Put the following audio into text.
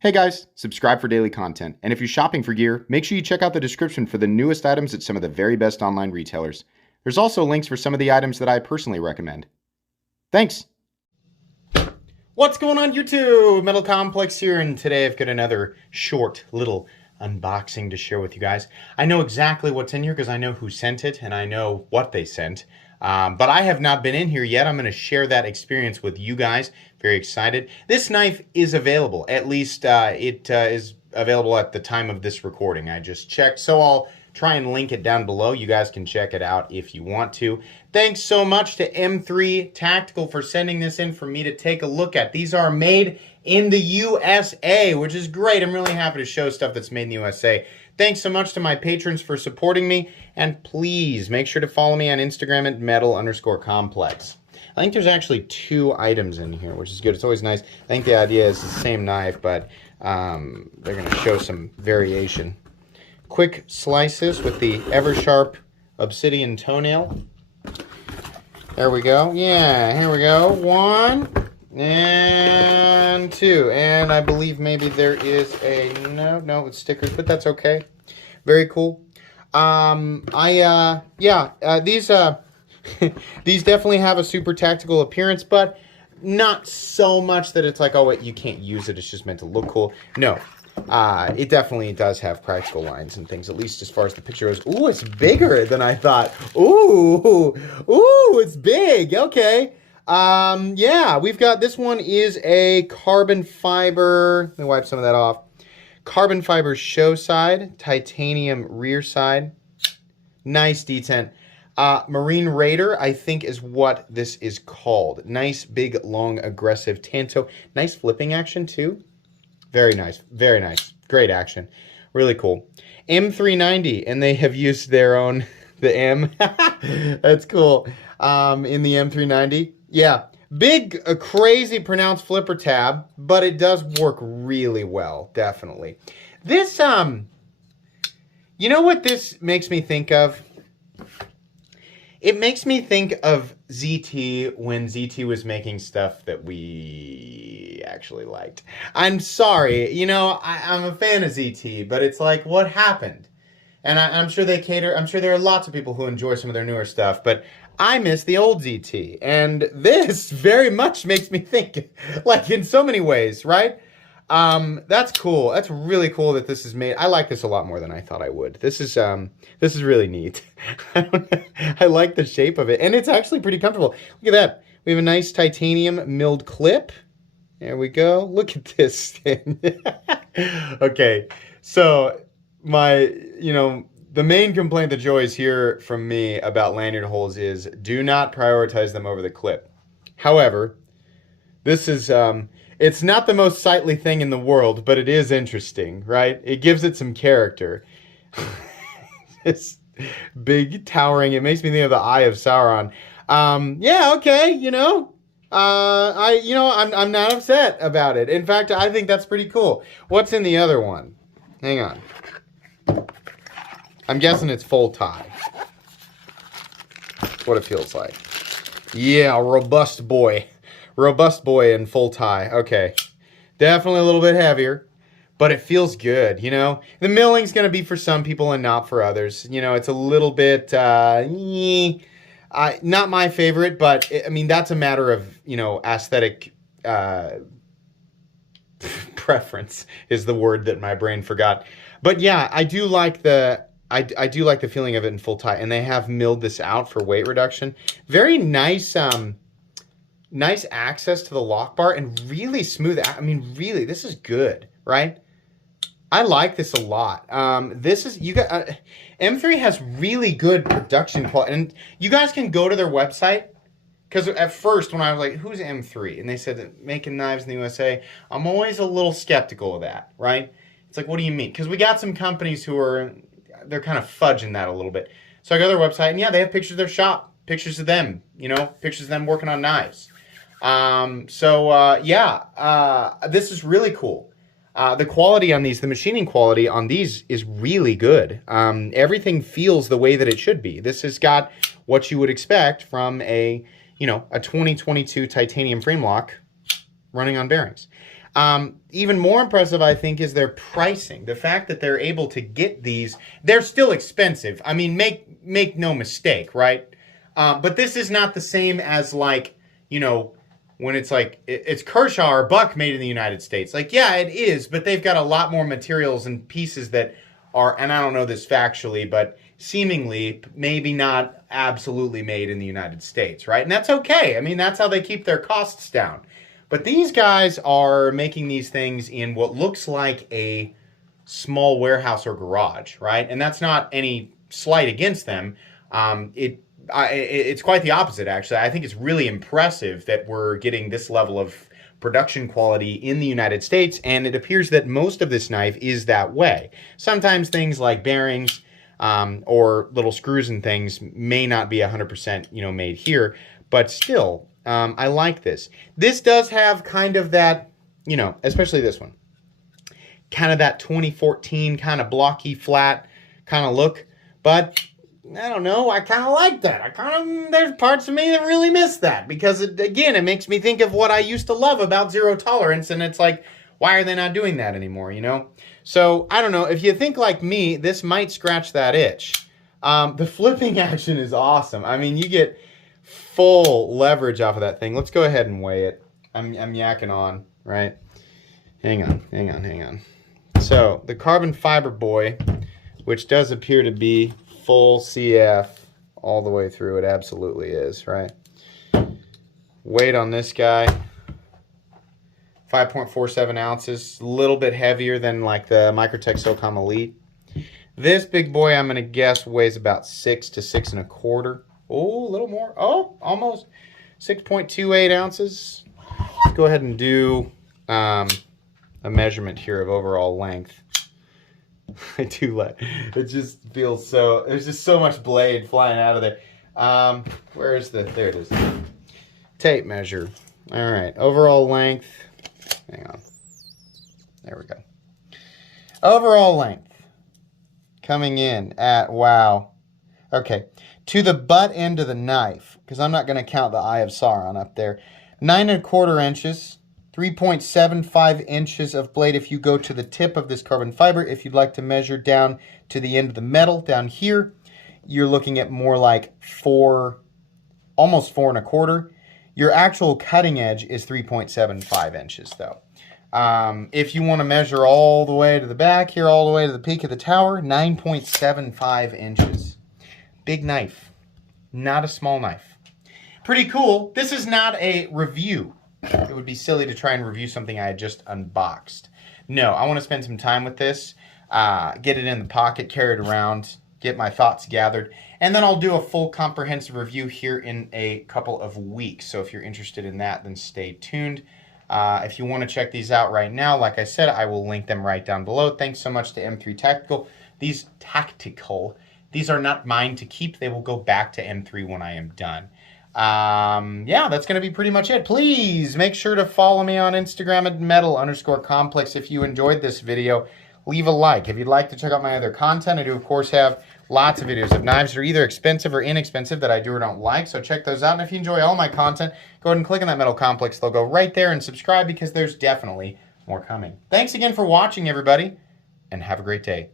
Hey guys, subscribe for daily content. And if you're shopping for gear, make sure you check out the description for the newest items at some of the very best online retailers. There's also links for some of the items that I personally recommend. Thanks! What's going on YouTube? Metal Complex here, and today I've got another short little unboxing to share with you guys. I know exactly what's in here because I know who sent it and I know what they sent. But I have not been in here yet. I'm going to share that experience with you guys. Very excited. This knife is available. At least it is available at the time of this recording. I just checked, so I'll try and link it down below. You guys can check it out if you want to. Thanks so much to M3 Tactical for sending this in for me to take a look at. These are made in the USA, which is great. I'm really happy to show stuff that's made in the USA. Thanks so much to my patrons for supporting me, and please make sure to follow me on Instagram at metal_complex. I think there's actually 2 items in here, which is good. It's always nice. I think the idea is the same knife, but they're going to show some variation. Quick slices with the Eversharp Obsidian toenail. There we go. Yeah, here we go. 1 and 2. And I believe maybe there is a... No, it's stickers, but that's okay. Very cool. These definitely have a super tactical appearance, but not so much that it's like, oh wait, you can't use it, it's just meant to look cool. No, it definitely does have practical lines and things, at least as far as the picture goes. Ooh, it's bigger than I thought. Ooh, it's big. Okay. Yeah, we've got, this one is a carbon fiber, let me wipe some of that off. Carbon fiber show side, titanium rear side. Nice detent. Marine Raider, I think, is what this is called. Nice, big, long, aggressive Tanto. Nice flipping action, too. Very nice. Very nice. Great action. Really cool. M390, and they have used their own, the M. That's cool. In the M390. Yeah. Big, crazy pronounced flipper tab, but it does work really well, definitely. This, you know what this makes me think of? It makes me think of ZT when ZT was making stuff that we actually liked. I'm sorry, you know, I'm a fan of ZT, but it's like, what happened? And I'm sure they cater, I'm sure there are lots of people who enjoy some of their newer stuff, but I miss the old ZT. And this very much makes me think, like in so many ways, right? That's cool. That's really cool that this is made. I like this a lot more than I thought I would. This is really neat. I like the shape of it, and it's actually pretty comfortable. Look at that. We have a nice titanium milled clip. There we go. Look at this thing. Okay. So the main complaint that you always hear from me about lanyard holes is do not prioritize them over the clip. However, this is, it's not the most sightly thing in the world, but it is interesting, right? It gives it some character. It's big, towering. It makes me think of the Eye of Sauron. Yeah, okay, I'm not upset about it. In fact, I think that's pretty cool. What's in the other one? Hang on. I'm guessing it's full tie. That's what it feels like. Yeah, robust boy. Robust boy in full tie. Okay. Definitely a little bit heavier, but it feels good, you know? The milling's going to be for some people and not for others. You know, it's a little bit, not my favorite, but, I mean, that's a matter of, aesthetic preference is the word that my brain forgot. But, yeah, I do like the... I do like the feeling of it in full tie, and they have milled this out for weight reduction. Very nice, nice access to the lock bar and really smooth. I mean, really, this is good, right? I like this a lot. This is, M3 has really good production quality, and you guys can go to their website, because at first when I was like, who's M3? And they said that making knives in the USA, I'm always a little skeptical of that, right? It's like, what do you mean? Because we got some companies who are, they're kind of fudging that a little bit. So I go to their website, and yeah, they have pictures of their shop, pictures of them, pictures of them working on knives. This is really cool. The quality on these, the machining quality on these is really good. Everything feels the way that it should be. This has got what you would expect from a 2022 titanium frame lock running on bearings. Even more impressive, I think, is their pricing. The fact that they're able to get these, they're still expensive. I mean, make no mistake, right? But this is not the same as like, you know, when it's like, it's Kershaw or Buck made in the United States. Like, yeah, it is, but they've got a lot more materials and pieces that are, and I don't know this factually, but seemingly maybe not absolutely made in the United States, right? And that's okay. I mean, that's how they keep their costs down. But these guys are making these things in what looks like a small warehouse or garage, right? And that's not any slight against them. It's quite the opposite, actually. I think it's really impressive that we're getting this level of production quality in the United States, and it appears that most of this knife is that way. Sometimes things like bearings or little screws and things may not be 100% made here, but still, I like this. This does have kind of that, especially this one, kind of that 2014 kind of blocky, flat kind of look, but I don't know, I kind of like that. There's parts of me that really miss that because, it makes me think of what I used to love about zero tolerance, and it's like, why are they not doing that anymore, So, I don't know, if you think like me, this might scratch that itch. The flipping action is awesome. I mean, you get full leverage off of that thing. Let's go ahead and weigh it. I'm yakking on, right? Hang on. So, the carbon fiber boy, which does appear to be full CF all the way through. It absolutely is, right? Weight on this guy, 5.47 ounces. A little bit heavier than like the Microtech SOCOM Elite. This big boy, I'm going to guess, weighs about 6 to 6 1/4. Oh, a little more. Oh, almost 6.28 ounces. Let's go ahead and do a measurement here of overall length. I do like it. Just feels so. There's just so much blade flying out of there. Where is the? There it is. Tape measure. All right. Overall length. Hang on. There we go. Overall length coming in at wow. Okay, to the butt end of the knife, because I'm not going to count the Eye of Sauron up there. 9 1/4 inches. 3.75 inches of blade if you go to the tip of this carbon fiber. If you'd like to measure down to the end of the metal down here, you're looking at more like almost 4 1/4. Your actual cutting edge is 3.75 inches though. If you want to measure all the way to the back here, all the way to the peak of the tower, 9.75 inches. Big knife, not a small knife. Pretty cool. This is not a review. It would be silly to try and review something I had just unboxed. No, I want to spend some time with this, get it in the pocket, carry it around, get my thoughts gathered, and then I'll do a full comprehensive review here in a couple of weeks. So if you're interested in that, then stay tuned. If you want to check these out right now, like I said, I will link them right down below. Thanks so much to M3 Tactical. These are not mine to keep. They will go back to M3 when I am done. Yeah, that's going to be pretty much it. Please make sure to follow me on Instagram at metal_complex. If you enjoyed this video, leave a like. If you'd like to check out my other content, I do, of course, have lots of videos of knives that are either expensive or inexpensive that I do or don't like, so check those out. And if you enjoy all my content, go ahead and click on that Metal Complex logo right there and subscribe because there's definitely more coming. Thanks again for watching, everybody, and have a great day.